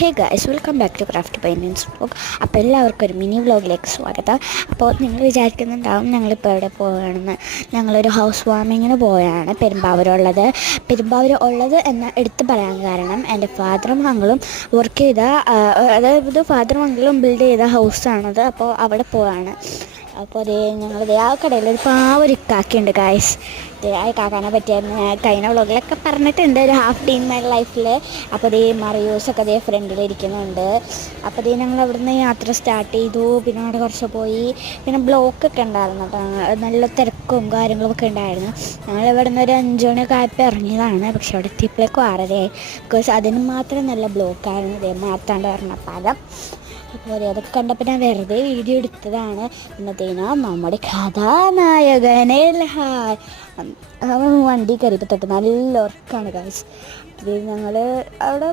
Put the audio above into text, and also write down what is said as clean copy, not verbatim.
Hey guys, welcome back to Craft Finance vlog. അപ്പോൾ എല്ലാവർക്കും ഒരു മിനി വ്ലോഗിലേക്ക് സ്വാഗതം. അപ്പോൾ നിങ്ങൾ വിചാരിക്കുന്നുണ്ടാവും ഞങ്ങളിപ്പോൾ എവിടെ പോവുകയാണെന്ന്. ഞങ്ങളൊരു ഹൗസ് വാമിങ്ങിന് പോവുകയാണ് പെരുമ്പാവൂർ ഉള്ളത് എന്ന് എടുത്ത് പറയാൻ കാരണം എൻ്റെ ഫാദറും അങ്കിളും വർക്ക് ചെയ്ത അതായത് ഫാദറും അങ്കിളും ബിൽഡ് ചെയ്ത ഹൗസാണത്. അപ്പോൾ അവിടെ പോവുകയാണ്. അപ്പോൾ അതേ ഞങ്ങളിതേ ആ കടയിൽ ഒരു പാവൊരു ഇക്കാക്കയുണ്ട് ഗായ്സ്. ആ കാക്കാനെ പറ്റിയായിരുന്നു ഞാൻ കഴിഞ്ഞ വ്ളോഗിലൊക്കെ പറഞ്ഞിട്ടുണ്ട്, ഒരു ഹാഫ് ഡേ ഇൻ മൈ ലൈഫിൽ. അപ്പോൾ അതേ മറിയൂസൊക്കെ അതേ ഫ്രണ്ടിലിരിക്കുന്നുണ്ട്. അപ്പോൾ അതേ ഞങ്ങൾ അവിടുന്ന് യാത്ര സ്റ്റാർട്ട് ചെയ്തു. പിന്നെ അവിടെ കുറച്ച് പോയി. പിന്നെ ബ്ലോക്കൊക്കെ ഉണ്ടായിരുന്നു കേട്ടോ, നല്ല തിരക്കും കാര്യങ്ങളൊക്കെ ഉണ്ടായിരുന്നു. ഞങ്ങൾ ഇവിടെ നിന്ന് ഒരു 5 മണിയൊക്കെ ആയപ്പോൾ ഇറങ്ങിയതാണ്. പക്ഷെ അവിടെ എത്തിയപ്പോഴേക്കും 6:30 ആയി. ബിക്കോസ് അതിന് മാത്രം നല്ല ബ്ലോക്കായിരുന്നു. ഇതേ മാർത്താണ്ട് പറഞ്ഞ പാലം. അപ്പോൾ അതൊക്കെ കണ്ടപ്പോൾ ഞാൻ വെറുതെ വീഡിയോ എടുത്തതാണ്. എന്നത്തേനാ നമ്മുടെ കഥാനായകനെ വണ്ടി കയറിയപ്പോൾ തൊട്ട് നല്ല ഉറക്കമാണ് ഗൈസ്. ഞങ്ങൾ അവിടെ